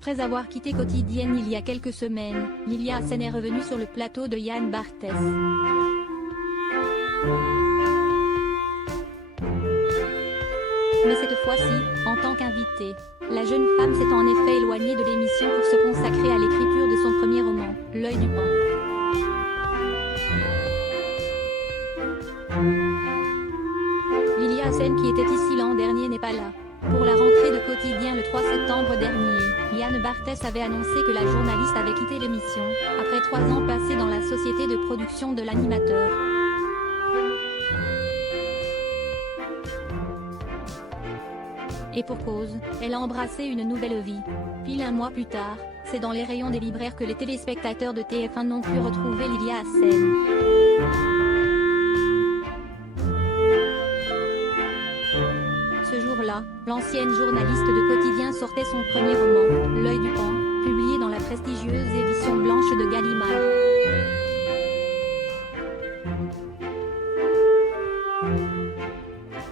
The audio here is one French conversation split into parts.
Après avoir quitté Quotidienne il y a quelques semaines, Lilia Hassen est revenue sur le plateau de Yann Barthès. Mais cette fois-ci, en tant qu'invitée. La jeune femme s'est en effet éloignée de l'émission pour se consacrer à l'écriture de son premier roman, L'œil du pan. Lilia Hassen qui était ici l'an dernier n'est pas là. Pour la rentrée de Quotidien le 3 septembre dernier, Yann Barthès avait annoncé que la journaliste avait quitté l'émission, après 3 ans passés dans la société de production de l'animateur. Et pour cause, elle a embrassé une nouvelle vie. Pile un mois plus tard, c'est dans les rayons des libraires que les téléspectateurs de TF1 n'ont pu retrouver Lilia Hassen. Ce jour-là, l'ancienne journaliste de Quotidien sortait son premier roman, L'œil du pan, publié dans la prestigieuse édition blanche de Gallimard.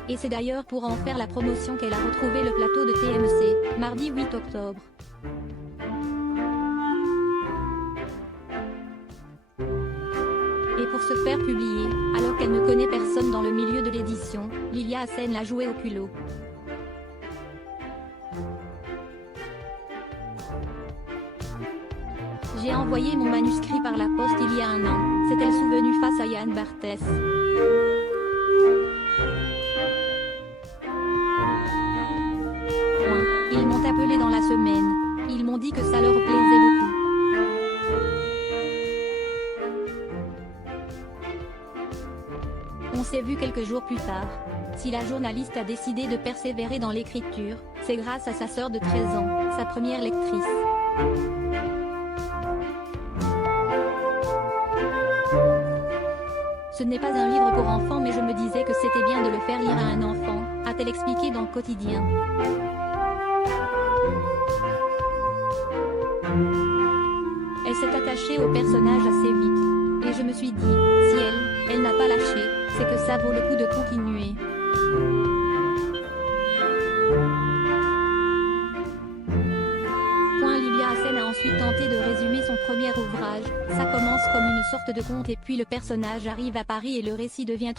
Et c'est d'ailleurs pour en faire la promotion qu'elle a retrouvé le plateau de TMC, mardi 8 octobre. Et pour se faire publier, alors qu'elle ne connaît personne dans le milieu de l'édition, Lilia Hassen l'a joué au culot. J'ai envoyé mon manuscrit par la poste il y a 1 an, s'est-elle souvenue face à Yann Barthès. Ils m'ont appelé dans la semaine. Ils m'ont dit que ça leur plaisait beaucoup. On s'est vu quelques jours plus tard. Si la journaliste a décidé de persévérer dans l'écriture, c'est grâce à sa sœur de 13 ans, sa première lectrice. Ce n'est pas un livre pour enfants mais je me disais que c'était bien de le faire lire à un enfant, a-t-elle expliqué dans Quotidien. Elle s'est attachée au personnage assez vite. Et je me suis dit, si elle n'a pas lâché, c'est que ça vaut le coup de continuer. Lilia Hassen a ensuite tenté de résumer son premier ouvrage. Ça commence comme une sorte de conte et puis le personnage arrive à Paris et le récit devient